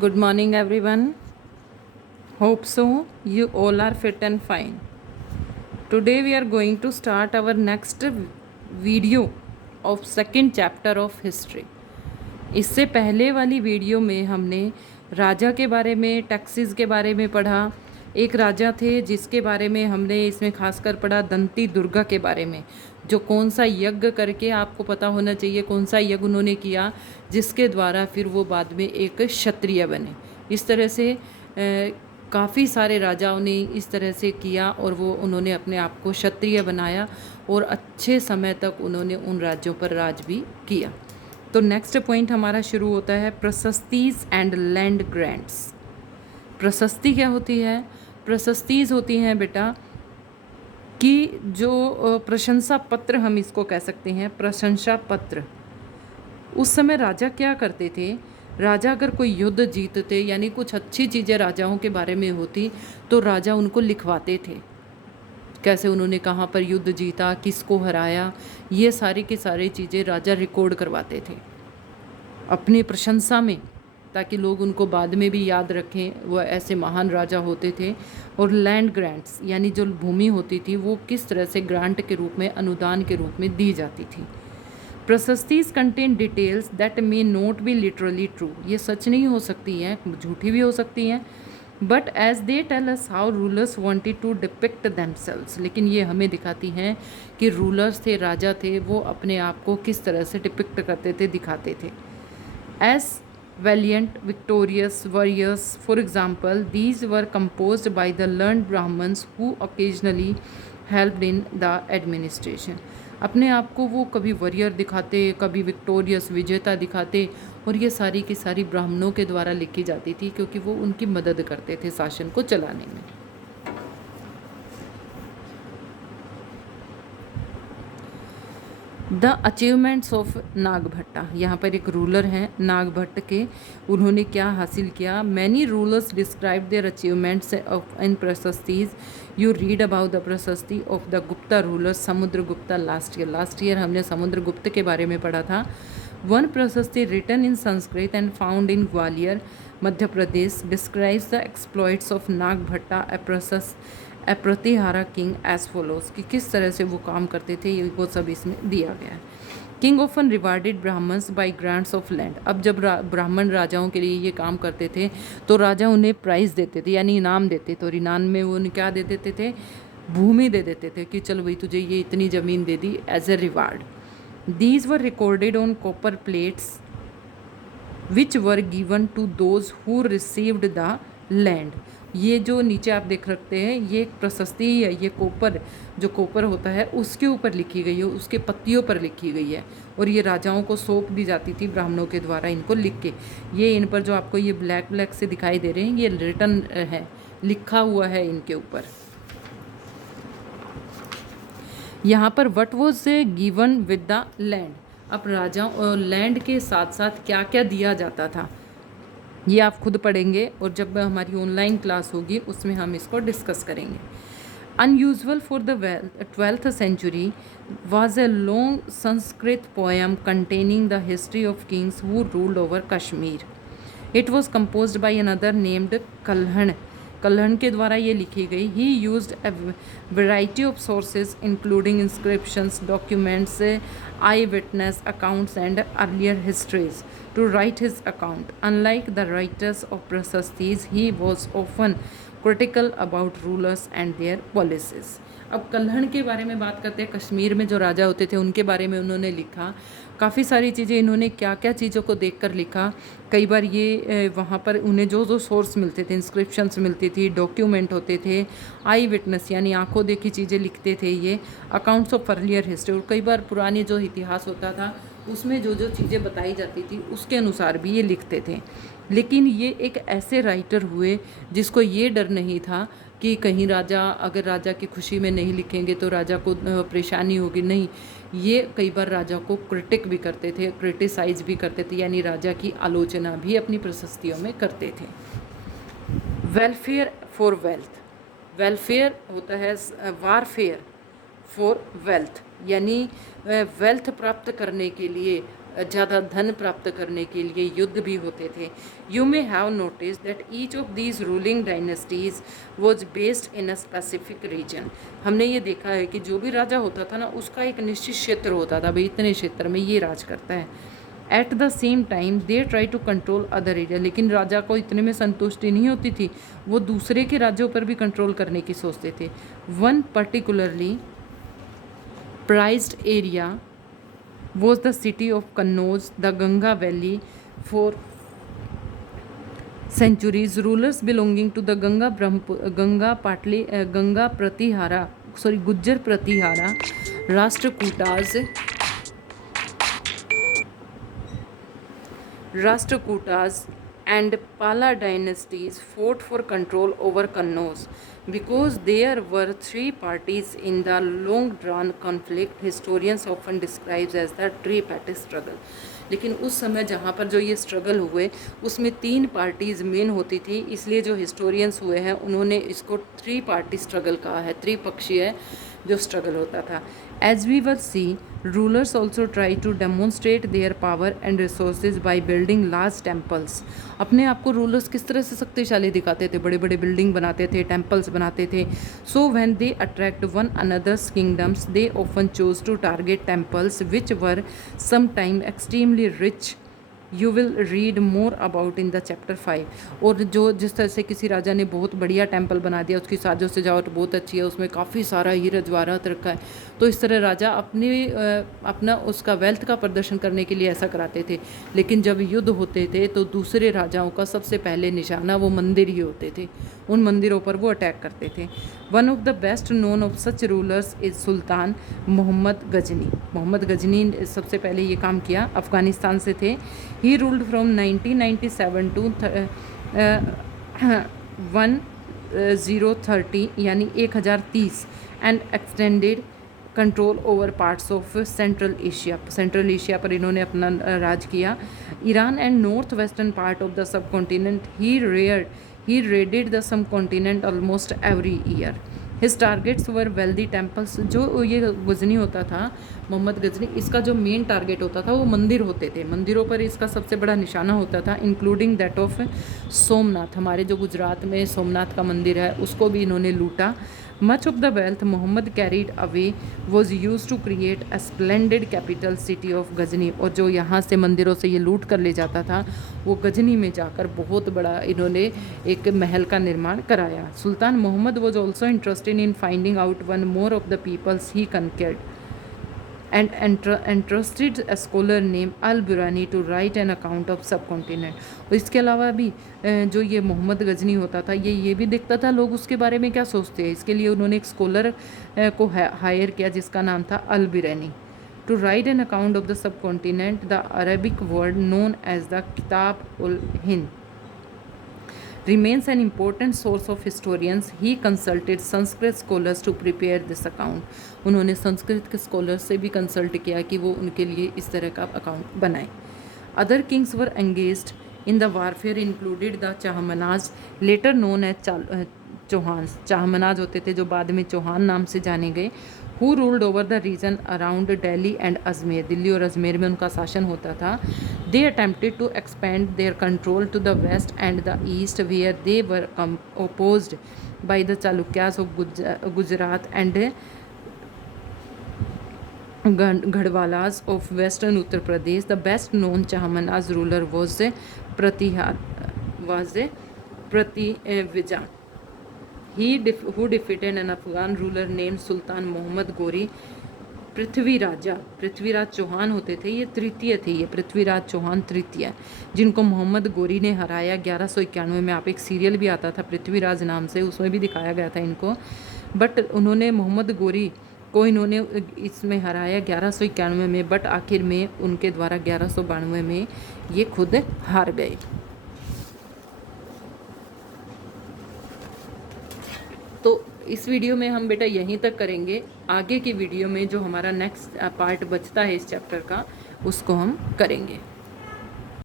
Good morning, everyone. Hope so. You all are fit and fine. Today, we are going to start our next video of second chapter of history. इससे पहले वाली video में हमने राजा के बारे में, taxes के बारे में पढ़ा। एक राजा थे जिसके बारे में हमने इसमें खासकर पढ़ा दंती दुर्गा के बारे में, जो कौन सा यज्ञ करके, आपको पता होना चाहिए कौन सा यज्ञ उन्होंने किया जिसके द्वारा फिर वो बाद में एक क्षत्रिय बने। इस तरह से काफ़ी सारे राजाओं ने इस तरह से किया और वो उन्होंने अपने आप को क्षत्रिय बनाया और अच्छे समय तक उन्होंने उन राज्यों पर राज भी किया। तो नेक्स्ट पॉइंट हमारा शुरू होता है प्रशस्तीज एंड लैंड ग्रांट्स। प्रशस्ति क्या होती है? प्रशस्तीज होती हैं बेटा कि जो प्रशंसा पत्र, हम इसको कह सकते हैं प्रशंसा पत्र। उस समय राजा क्या करते थे? राजा अगर कोई युद्ध जीतते यानी कुछ अच्छी चीज़ें राजाओं के बारे में होती तो राजा उनको लिखवाते थे, कैसे उन्होंने कहाँ पर युद्ध जीता, किसको हराया, ये सारी की सारी चीज़ें राजा रिकॉर्ड करवाते थे अपनी प्रशंसा में, ताकि लोग उनको बाद में भी याद रखें, वह ऐसे महान राजा होते थे। और लैंड ग्रांट्स यानी जो भूमि होती थी वो किस तरह से ग्रांट के रूप में, अनुदान के रूप में दी जाती थी। Prashastis contain details that may not be literally true. ये सच नहीं हो सकती हैं, झूठी भी हो सकती हैं, but as they tell us how rulers wanted to depict themselves. लेकिन ये हमें दिखाती हैं कि रूलर्स थे, राजा थे, वो अपने आप को किस तरह से डिपिक्ट करते थे, दिखाते थे। As valiant, victorious warriors, for example, these were composed by the learned Brahmins who occasionally helped in the administration. अपने आप को वो कभी वॉरियर दिखाते, कभी विक्टोरियस, विजेता दिखाते, और ये सारी की सारी ब्राह्मणों के द्वारा लिखी जाती थी क्योंकि वो उनकी मदद करते थे शासन को चलाने में। The achievements of Nagabhatta. यहाँ पर एक रूलर हैं नागभट्ट के, उन्होंने क्या हासिल किया? Many rulers describe their achievements of in prashastis. You read about the prashasti of the Gupta rulers Samudragupta last year हमने समुद्रगुप्त के बारे में पढ़ा था। One prashasti written in Sanskrit and found in Gwalior Madhya Pradesh describes the exploits of Nagabhata a Pratihara king as follows, कि किस तरह से वो काम करते थे, ये वो सब इसमें दिया गया है। King often rewarded Brahmins by grants of land. अब जब ब्राह्मण राजाओं के लिए ये काम करते थे तो राजा उन्हें प्राइज़ देते थे यानी इनाम देते थे, और इनाम में वो उन्हें क्या दे देते थे? भूमि दे देते थे कि चल भाई तुझे ये इतनी ज़मीन दे दी as a reward. These were recorded on copper plates which were given to those who received the land. ये जो नीचे आप देख सकते हैं ये एक प्रशस्ति है, ये कोपर, जो कोपर होता है उसके ऊपर लिखी गई है, उसके पत्तियों पर लिखी गई है, और ये राजाओं को सौंप दी जाती थी ब्राह्मणों के द्वारा इनको लिख के। ये इन पर जो आपको ये ब्लैक ब्लैक से दिखाई दे रहे हैं ये रिटन है, लिखा हुआ है इनके ऊपर। यहाँ पर what was given with the land. अब राजाओं लैंड के साथ साथ क्या क्या दिया जाता था ये आप खुद पढ़ेंगे, और जब हमारी ऑनलाइन क्लास होगी उसमें हम इसको डिस्कस करेंगे। Unusual for the 12th century was a long Sanskrit poem containing the history of kings who ruled over Kashmir. It was composed by another named Kalhan. Kalhana के द्वारा ये लिखी गई। He used a variety of sources including inscriptions, documents, eyewitness accounts and earlier histories to write his account. Unlike the writers of prashastis he was often critical about rulers and their policies. अब कल्हण के बारे में बात करते हैं। कश्मीर में जो राजा होते थे उनके बारे में उन्होंने लिखा, काफ़ी सारी चीज़ें इन्होंने क्या क्या चीज़ों को देखकर लिखा। कई बार ये वहाँ पर उन्हें जो जो सोर्स मिलते थे, इंस्क्रिप्शंस मिलती थी, डॉक्यूमेंट होते थे, आई विटनेस यानी आंखों देखी चीज़ें लिखते थे ये, अकाउंट्स ऑफ अर्लियर हिस्ट्री, और कई बार पुरानी जो इतिहास होता था उसमें जो जो चीज़ें बताई जाती थी उसके अनुसार भी ये लिखते थे। लेकिन ये एक ऐसे राइटर हुए जिसको ये डर नहीं था कि कहीं राजा, अगर राजा की खुशी में नहीं लिखेंगे तो राजा को परेशानी होगी, नहीं, ये कई बार राजा को क्रिटिक भी करते थे, क्रिटिसाइज भी करते थे, यानी राजा की आलोचना भी अपनी प्रशस्तियों में करते थे। Welfare for wealth. वेलफेयर होता है वारफेयर फॉर वेल्थ, यानी वेल्थ प्राप्त करने के लिए ज़्यादा धन प्राप्त करने के लिए युद्ध भी होते थे। You may have notice that each of these ruling dynasties was based in a specific region. हमने ये देखा है कि जो भी राजा होता था ना, उसका एक निश्चित क्षेत्र होता था, भाई इतने क्षेत्र में ये राज करता है। At the same time they try to control other area, लेकिन राजा को इतने में संतुष्टि नहीं होती थी, वो दूसरे के राज्यों पर भी कंट्रोल करने की सोचते थे। One particularly prized area was the city of Kannauj, the Ganga Valley. For centuries, rulers belonging to the Ganga Gujjar Pratihara, Rashtrakutas and Pala dynasties fought for control over Kannauj. Because there were three parties in the long-drawn conflict, historians often describes as the tripartite struggle. लेकिन उस समय जहाँ पर जो ये struggle हुए उसमें 3 parties main होती थी, इसलिए जो हिस्टोरियंस हुए हैं उन्होंने इसको 3 पार्टी स्ट्रगल कहा है, त्रिपक्षीय जो स्ट्रगल होता था। As we were see, rulers also try to demonstrate their power and resources by building large temples. अपने आप को रूलर्स किस तरह से शक्तिशाली दिखाते थे, बड़े बड़े बिल्डिंग बनाते थे, टेम्पल्स बनाते थे। So when they attacked one another's kingdoms, they often chose to target temples which were some time extremely rich. You will read more about in the chapter 5। और जो जिस तरह से किसी राजा ने बहुत बढ़िया टेम्पल बना दिया, उसकी साजो सजावट बहुत अच्छी है, उसमें काफ़ी सारा हीरा जवाहरात रखा है, तो इस तरह राजा अपना उसका वेल्थ का प्रदर्शन करने के लिए ऐसा कराते थे। लेकिन जब युद्ध होते थे तो दूसरे राजाओं का सबसे पहले निशाना वो मंदिर ही होते थे, उन मंदिरों पर वो अटैक करते थे। One of the best known of such rulers is Sultan Mohammad Ghazni. Mohammad Ghazni सबसे पहले ये काम किया, अफ़गानिस्तान से थे। ही रूल्ड फ्रॉम 1997 टू 1030 यानी 1030 and extended control over parts of Central Asia पर इन्होंने अपना राज किया। Iran and north western part of the subcontinent he raided the subcontinent almost every year. His targets were wealthy temples. जो ये गजनी होता था, मोहम्मद गजनी, इसका जो मेन टारगेट होता था वो मंदिर होते थे, मंदिरों पर इसका सबसे बड़ा निशाना होता था, इंक्लूडिंग दैट ऑफ सोमनाथ। हमारे जो गुजरात में सोमनाथ का मंदिर है उसको भी इन्होंने लूटा। Much of the wealth Mohammad carried away was use to create a splendid capital city of Ghazni. और जो यहाँ से मंदिरों से ये लूट कर ले जाता था, वो गजनी में जाकर बहुत बड़ा इन्होंने एक महल का निर्माण कराया। Sultan Mohammad was also interested in finding out one more of the peoples he conquered and entrusted a scholar named al-Burani to write an account of subcontinent। और इसके अलावा भी जो ये मोहम्मद गजनी होता था, ये भी देखता था लोग उसके बारे में क्या सोचते हैं, इसके लिए उन्होंने एक स्कॉलर को हायर किया जिसका नाम था Al-Biruni to write an account of the subcontinent. The Arabic word known as the Kitab ul Hind remains an important source of historians. He consulted Sanskrit scholars to prepare this account। उन्होंने संस्कृत के स्कॉलर्स से भी consult किया कि वो उनके लिए इस तरह का अकाउंट बनाएं। Other kings were engaged in the warfare included the Chahamanas later known as Chauhan. Chahamanas होते थे जो बाद में चौहान नाम से जाने गए। Who ruled over the region around Delhi and Ajmer. Delhi और अजमेर में उनका शासन होता था। They attempted to expand their control to the west and the east where they were opposed by the Chalukyas of Gujarat and Gahadavalas of western Uttar Pradesh. The best known Chahamana ruler was Prithviraja who defeated an Afghan ruler named Sultan Mohammad Ghori. Prithviraj Chauhan होते थे, ये तृतीय थे, ये पृथ्वीराज चौहान तृतीय, जिनको मोहम्मद गोरी ने हराया 1191 में। आप एक सीरियल भी आता था पृथ्वीराज नाम से, उसमें भी दिखाया गया था इनको, बट उन्होंने मोहम्मद गोरी को इन्होंने इसमें हराया 1191 में, बट आखिर में उनके द्वारा 1192 में ये खुद हार गए। तो इस वीडियो में हम बेटा यहीं तक करेंगे। आगे की वीडियो में जो हमारा नेक्स्ट पार्ट बचता है इस चैप्टर का, उसको हम करेंगे।